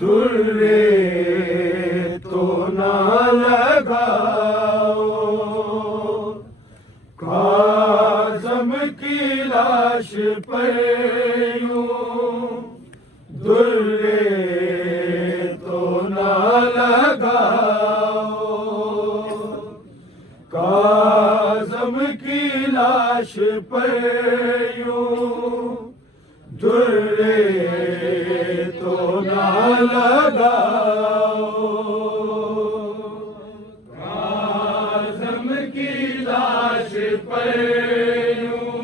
दुर्रे तो ना लगाओ, काज़म की लाश पर यूं दुर्रे तो ना लगाओ, काज़म की लाश पर यूं दुर्रे तो ना लगाओ, काज़म की लाश पर यूं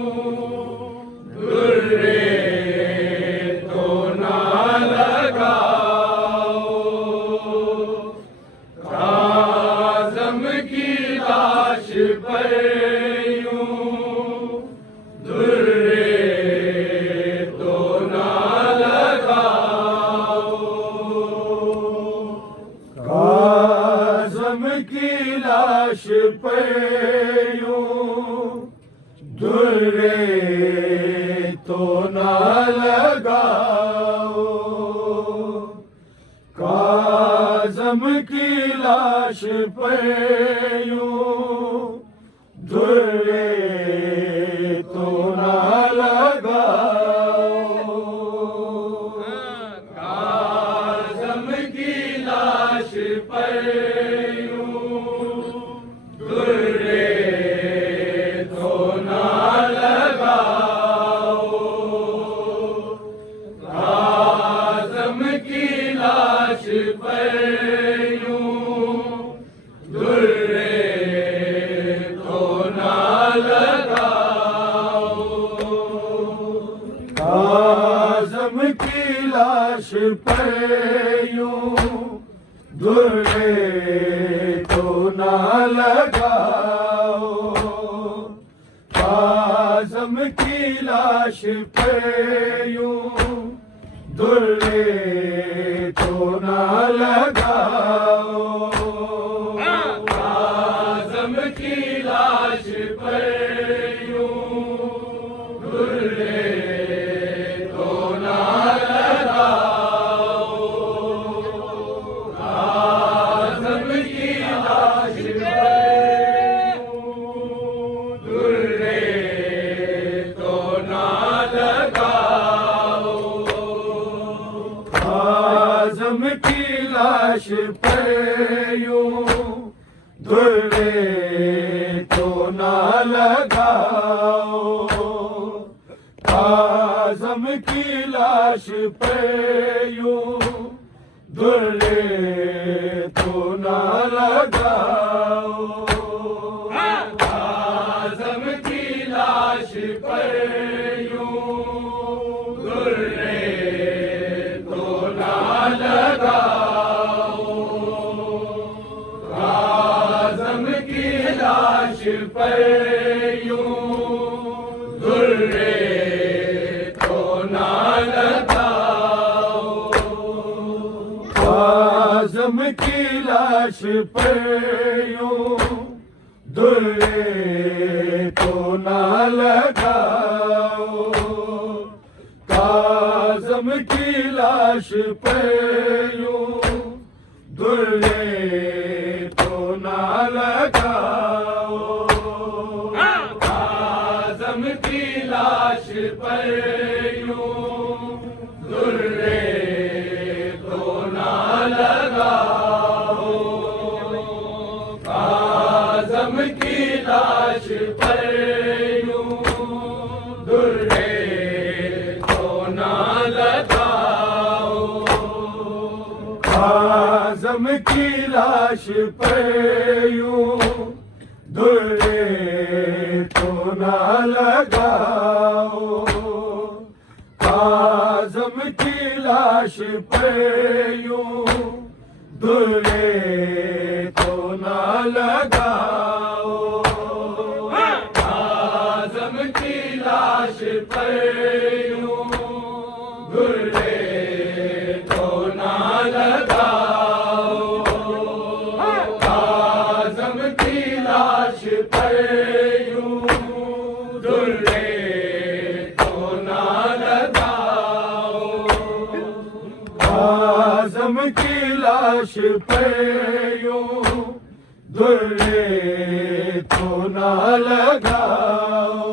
दुर्रे तो ना लगाओ, काज़म की लाश पर यूं दुर्रे तो ना लगाओ, काज़म की लाश पर यूं दुर्रे तो ना लगाओ, काज़म की लाश पर यूं दुर्रे तो ना लगाओ, काज़म की लाश पर यूं दुर्रे तो ना लगाओ, काज़म की लाश पर यूं दुर्रे तो ना लगाओ, काज़म की लाश पर यूं दुर्रे तो ना लगाओ, काज़म की लाश पर यूं दुर्रे तो ना लगाओ, काज़म की लाश पर यूं दुर्रे तो ना लगाओ, काज़म की लाश पर यूं दुर्रे तो ना लगाओ, काज़म की लाश पर यूं दुर्रे तो ना लगाओ, काज़म की लाश पर यूं दुर्रे तो ना लगाओ, काज़म की लाश पर यूं लाश पे यूं दुर्रे तो ना लगाओ, काज़म की लाश पे यूं दुर्रे तो ना लगाओ, काज़म की लाश पे यूं दुर्रे तो ना लगाओ, काज़म की लाश पर यूं दुर्रे तो ना लगाओ, काज़म की लाश पर यूं दुर्रे तो ना लगाओ, काज़म की लाश पे यूं दुर्रे तो ना लगाओ, काज़म की लाश पे यूं दुर्रे तो ना लगाओ, काज़म की लाश पे यूं दुर्रे तो ना लगाओ, काज़म की लाश पे यूं दुर्रे तो ना लगाओ, काज़म की लाश पे यूं दुर्रे तो ना लगाओ,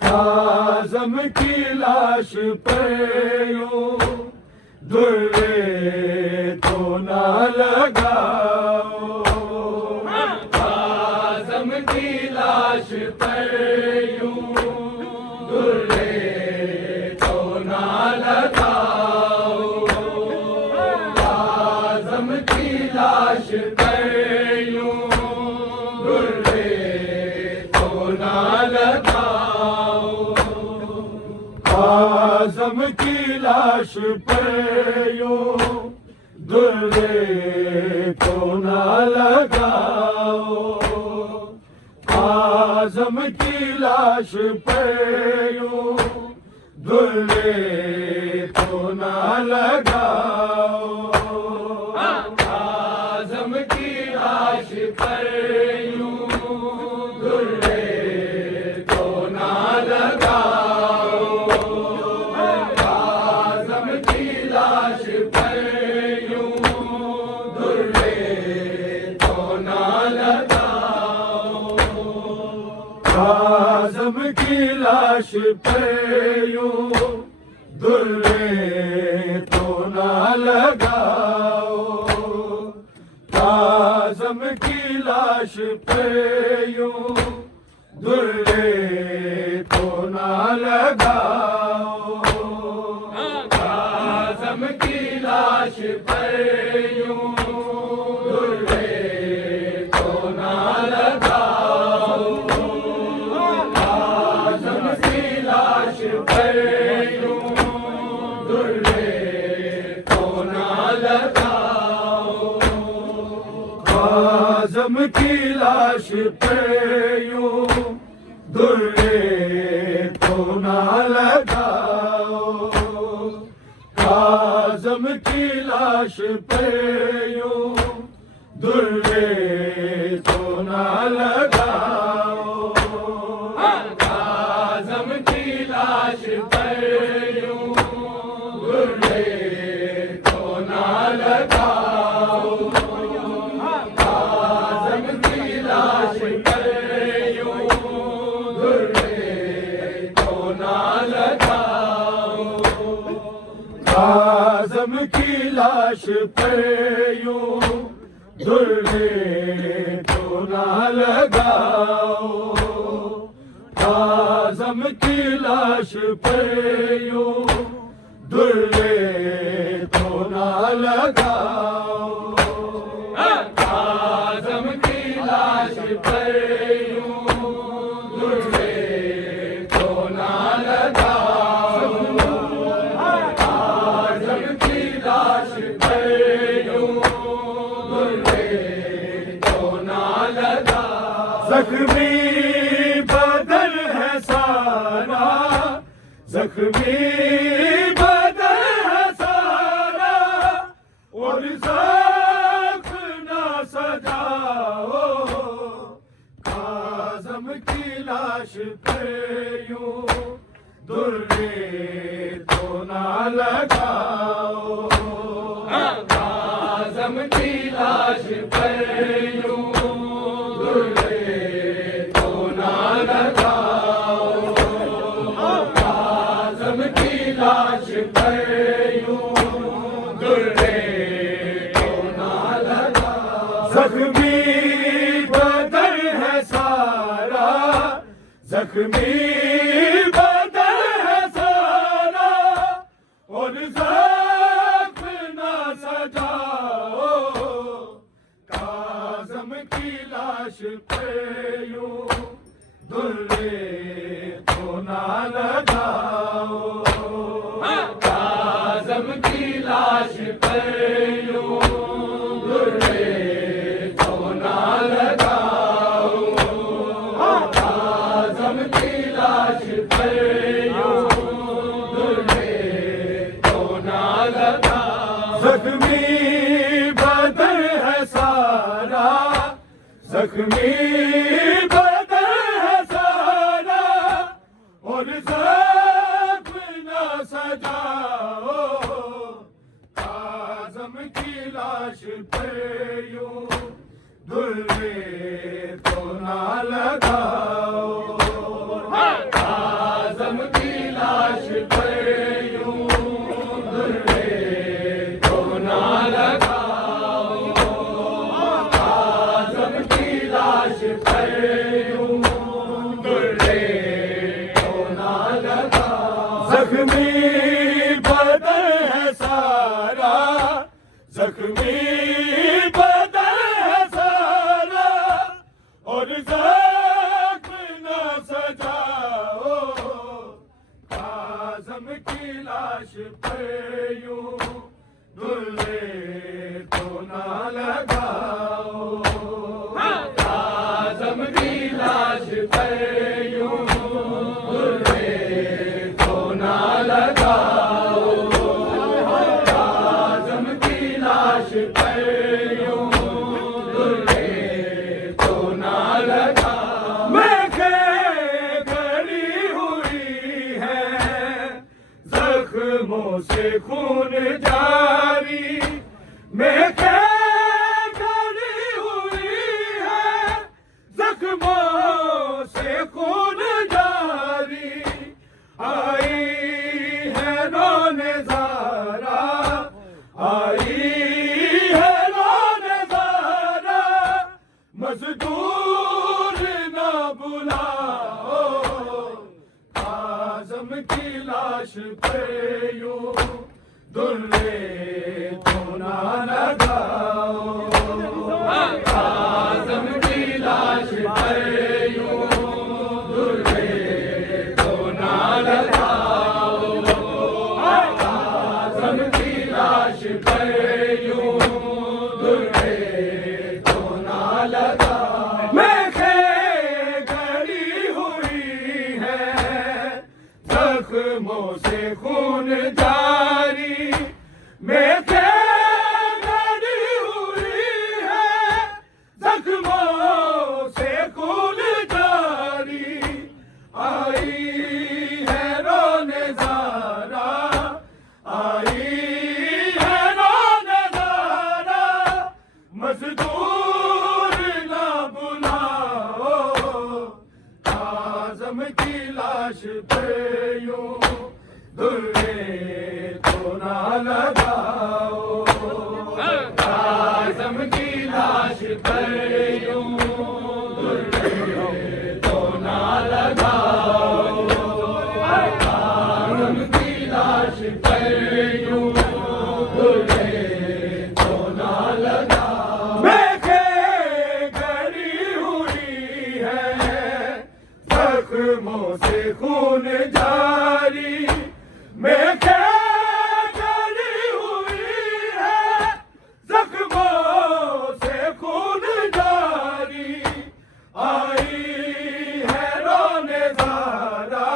काज़म की लाश पे यूं दुर्रे तो ना लगाओ, काज़म की लाश पे यूं दुर्रे तो ना लगाओ, काज़म की लाश पे यूं दुर्रे तो ना लगाओ, काज़म की लाश पे यूं दुर्रे तो ना लगाओ, काज़म की लाश पर यूं दुर्रे तो ना लगाओ, काज़म की लाश पर यूं दुर्रे तो ना लगाओ, काज़म की लाश पे यूं दुर्रे तो ना लगाओ, काज़म की लाश पे यूं दुर्रे तो ना लगाओ, काज़म की लाश पे यूं दुर्रे तो ना लगाओ, काज़म की लाश पे यूं दुर्रे तो ना लगाओ, काज़म की लाश पे यूं दुर्रे तो ना लगाओ, काज़म की लाश पे यूं दुर्रे तो ना लगाओ, काज़म की लाश पे यूं दुर्रे तो ना लगाओ, काज़म की लाश पे यूं दुर्रे तो ना लगाओ, काज़म की लाश पे यूं दुर्रे तो ना लगाओ, काज़म की लाश पे यूं दुर्रे तो ना लगाओ, काज़म की लाश पे यूं दुर्रे तो ना लगाओ, काज़म की लाश पे यूं दुर्रे तो ना लगाओ, ज़ख्मी बदन है सारा, ज़ख्मी बदन है सारा और ज़ख्म लगाओ, आज़म की लाश पर यूं दुर्रे तो ना लगाओ, आज़म की लाश पर यूं दुर्रे तो ना लगाओ। जख्मी बदन है सारा, जख्मी बदन है सारा, और ज़ख्म ना सजाओ, काज़म की लाश पे यूं दुर्रे तो ना लगाओ, काज़म की लाश पे यूं दुर्रे तो ना लगाओ, काज़म की लाश पे यूं दुर्रे तो ना लगाओ। जख्मी बदन है सारा, जख्मी बदन है सारा, और ज़ख्म ना सजाओ, काज़म की लाश पे यूं दुर्रे तो ना लगाओ, काज़म की लाश पे यूं दुर्रे तो ना लगाओ, काज़म की लाश पे यूं दुर्रे तो ना लगाओ। जख्मी बदन है सारा, जख्मी बदन है सारा, और ज़ख्म ना सजाओ, काज़म की लाश पे यूं दुर्रे तो ना लगाओ, काज़म की लाश पे यूं दुर्रे तो ना लगाओ, काज़म की लाश पे यूं दुर्रे तो ना लगाओ। मेखें गड़ी हुई है, जख्मों से खून जारी, मेखें गड़ी हुई है, जख्मों से खून जारी, आई है रोने ज़ारा, आई है रोने ज़ारा, मज़दूर ना बुलाओ, काज़म की लाश पे यूं दुर्रे तो ना लगाओ, काज़म की लाश पे यूं दुर्रे तो ना लगाओ, काज़म की लाश पे यूं दुर्रे तो ना लगाओ। मेखें गड़ी हुई है, जख्मों से खून जारी, मेखें गड़ी हुई है, जख्मों से खून जारी, आई है रोने ज़ारा, आई है रोने ज़ारा, मज़दूर ना बुलाओ, काज़म की लाश पे यूं दुर्रे तो ना लगाओ, काज़म की लाश पे यूं दुर्रे तो ना लगाओ, काज़म की लाश पे यूं दुर्रे तो ना लगाओ। मेखें गड़ी हुई है, जख्मों से खून जारी, मेखें गड़ी हुई है, जख्मों से खून जारी, आई है रोने ज़ारा,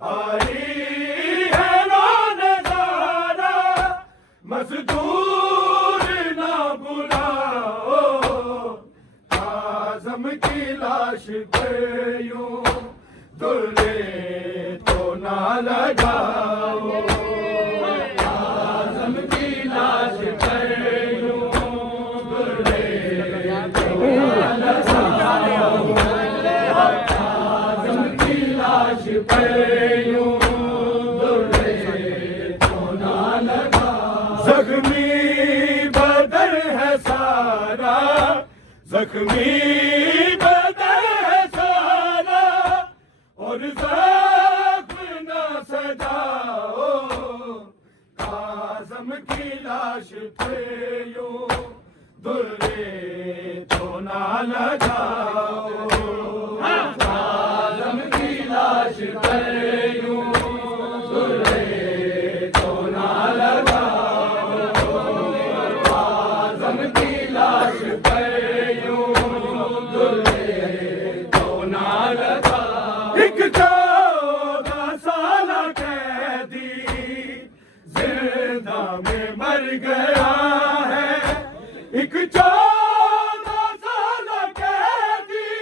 आई है रोने ज़ारा, मज़दूर ना बुलाओ, काज़म की लाश पे यूं दुर्रे तो ना लगाओ। यूं दुर्रे तो ना लगा। जख्मी बदन है सारा, जख्मी बदन है सारा, और जख्म न सजाओ, काज़म की लाश पे यूं दुर्रे तो ना लगाओ। काज़म की लाश पे यूं दुर्रे तो ना लगाओ। काज़म की लाश पे यूं दुर्रे तो ना लगाओ। एक 14 साल कैदी जिंदा में मर गया है, एक 14 साल कैदी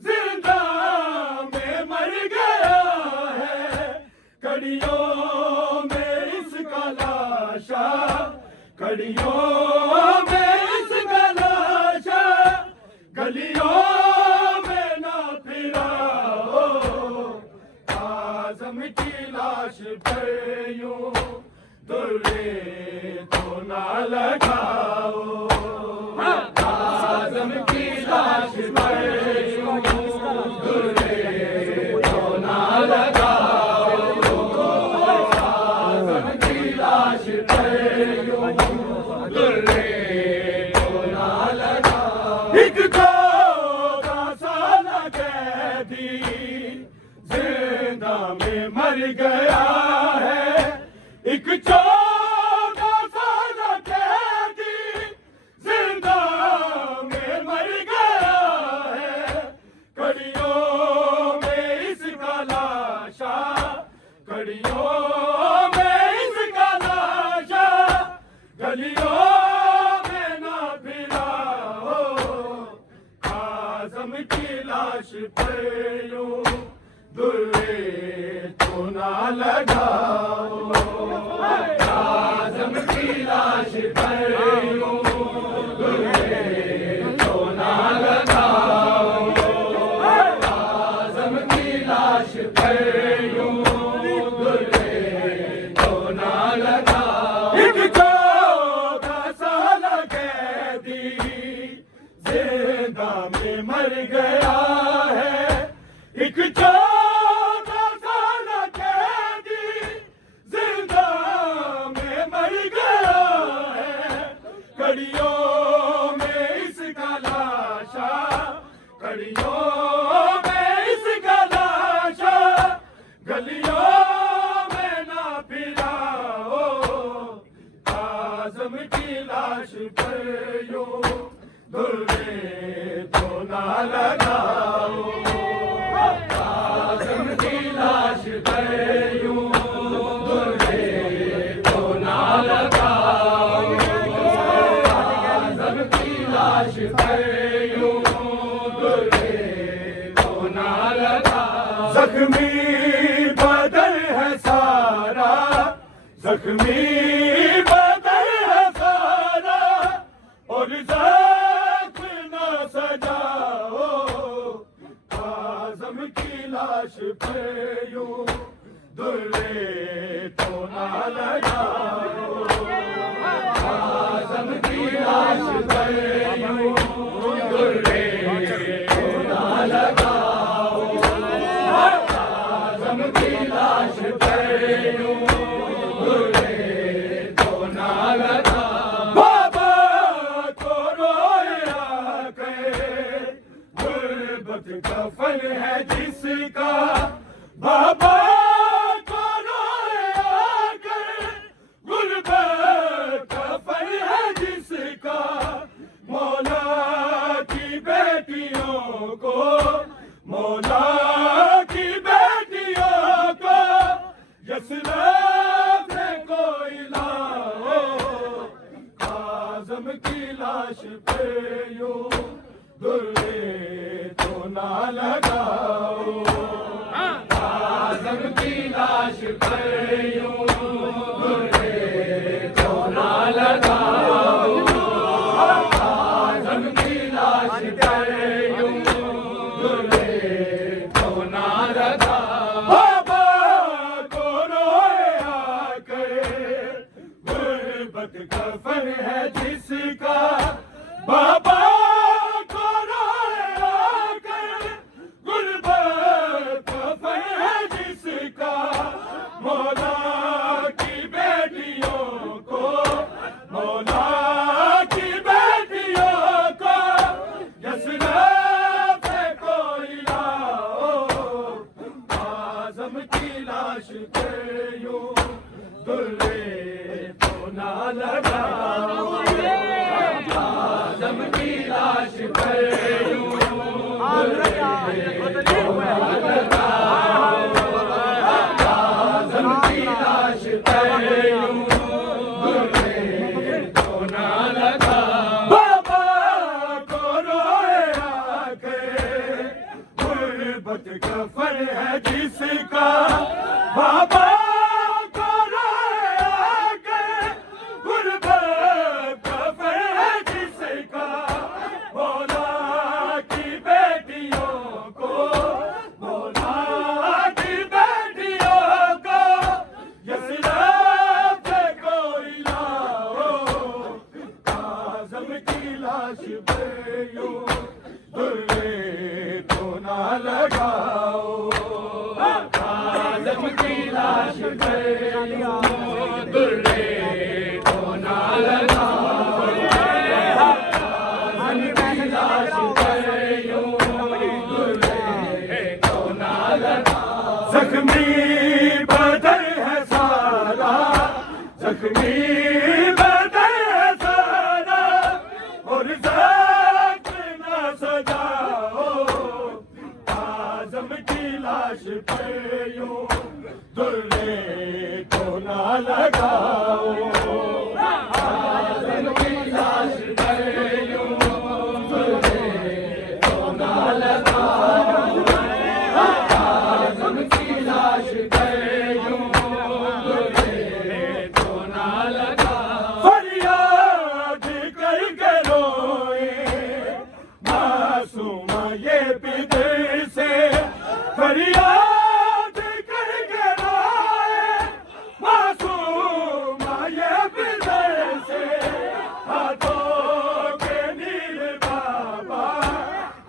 जिंदा में मर गया है। कड़ियों में इसका लाशा, कड़ियों में इसका लाशा, गलियों में ना फिराओ। काज़म की लाश पे यूं दुर्रे तो ना लगाओ। काज़म की लाश पे यूं दुर्रे तो ना लगाओ। काज़म की लाश पे यूं दुर्रे तो ना लगाओ। एक 14 साल कैदी जिंदा में मर गया है, एक 14 साल कैदी जिंदा में मर गया है। कड़ियों में इसका लाशा, कड़ियों में इसका लाशा, गलियों में ना फिराओ। काज़म की लाश पे यूं दुर्रे तो ना लगाओ। काज़म की लाश पे यूं दुर्रे तो ना लगाओ। काज़म की लाश पे यूं दुर्रे तो ना लगाओ। एक 14 साल कैदी जिंदा में मर गया है, एक 14 साल कैदी जिंदा में मर गया है। कड़ियों में इसका लाशा, कड़ियों में इसका लाशा, गलियों में ना फिराओ। काज़म की लाश पे यूं दुर्रे तो ना लगाओ। काज़म की लाश पे यूं दुर्रे तो ना लगाओ। काज़म की लाश पे यूं दुर्रे तो ना लगाओ। जख्मी बदन है सारा, जख्मी बदन है सारा, और जख्म न सजाओ। काज़म की लाश पे यूं दुर्रे तो ना लगाओ। काज़म की लाश पे यूं दुर्रे तो ना लगाओ। काज़म की लाश पे यूं दुर्रे तो ना लगाओ। बाबा को रोया के गुर्बत कफन है जिसका, बाबा को रोया के गुर्बत कफन है जिसका। मौला की बेटियों को, मौला की बेटियों को यसरफ से कोई लाओ। काज़म की लाश पे यूं दुर्रे तो ना लगाओ। काज़म की लाश पे यूं दुर्रे तो ना लगाओ। काज़म की लाश पे यूं दुर्रे तो ना लगाओ। बाबा लाश पे यूं दुर्रे तो ना लगाओ, आजम की लाश पे यूं दुर्रे तो ना लगाओ, आजम की लाश पे यूं दुर्रे तो ना लगाओ। बाबा को रोए आके गुर्बत कफन है जिसका, बाबा को रोए आके गुर्बत कफन है जिसका, मौला की बेटियों को, मौला की बेटियों को यसरफ से कोई लाओ, आज़म की लाश पे यूं दुर्रे तो ना लगाओ, आज़म की लाश पे यूं दुर्रे तो ना लगाओ, आज़म की लाश पे यूं दुर्रे तो ना लगाओ। जख्मी बदन है सारा, जख्मी बदन है सारा, और ज़ख्म ना सजाओ, आज़म की लाश पे यूं दुर्रे तो ना लगाओ, आज़म की लाश पे यूं दुर्रे तो ना लगाओ, आज़म की लाश पे यूं दुर्रे तो ना लगाओ। फरियाद करके रोए मासूम ये बिदर से, फरियाद करके रोए मासूम ये बिदर से, हाथों के नील बाबा,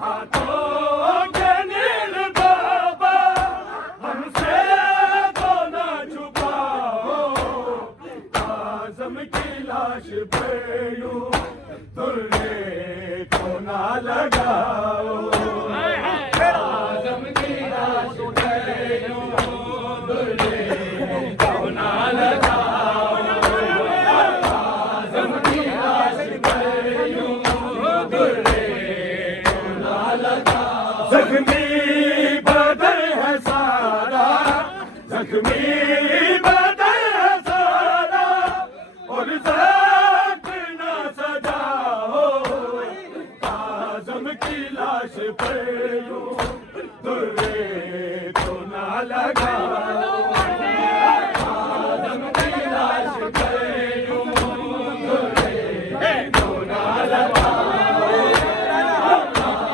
हाथों के नील बाबा, हमसे तो ना छुपाओ, आज़म की लाश पे यूं दुर्रे तो ना लगाओ, आज़म की लाश पे यूं दुर्रे तो ना लगाओ, आज़म की लाश पे यूं दुर्रे तो ना लगाओ। जख्मी बदन है सारा, जख्मी बदन है सारा, और ज़ख्म ना सजाओ, आज़म की लाश पे यूं दुर्रे तो ना लगाओ, आज़म की लाश पे यूं दुर्रे तो ना लगाओ,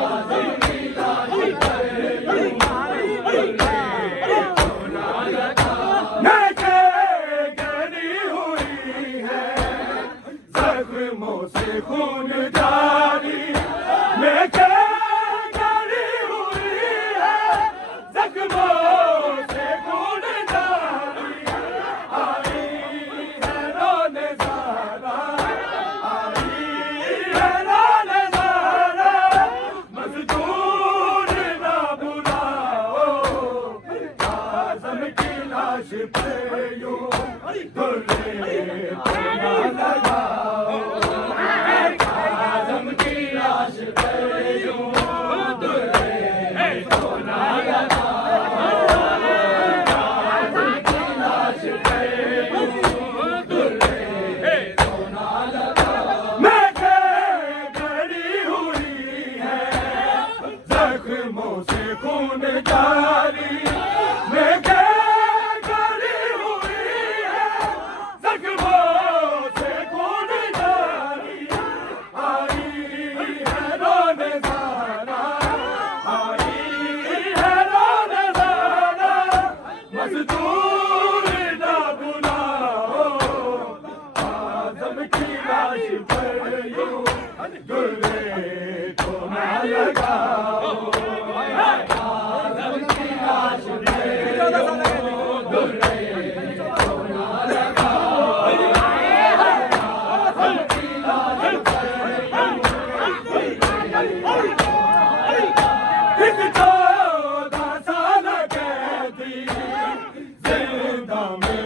आज़म की लाश पे यूं दुर्रे तो ना लगाओ। नशे गरी हुई है जख्मों से खून जारी, नशे गरी हुई है जख्मों से खून जारी, आई है रोने ज़ारा, आई है रोने ज़ारा, मज़दूर ना बुलाओ, आज़म की लाश पे यूं दुर्रे तो ना लगाओ, आज़म की लाश पे यूं दुर्रे तो ना लगाओ, आज़म की लाश पे यूं दुर्रे तो ना लगाओ। नशे गरी हुई है जख्मों से खून जारी, नशे गरी हुई है जख्मों से खून जारी, आई है रोने ज़ारा, आई है रोने ज़ारा, मज़दूर ना बुलाओ, आज़म की लाश पे यूं दुर्रे तो ना लगाओ, आज़म की लाश पे यूं दुर्रे तो ना लगाओ, आज़म की लाश पे यूं दुर्रे। 14 साल कैदी कामे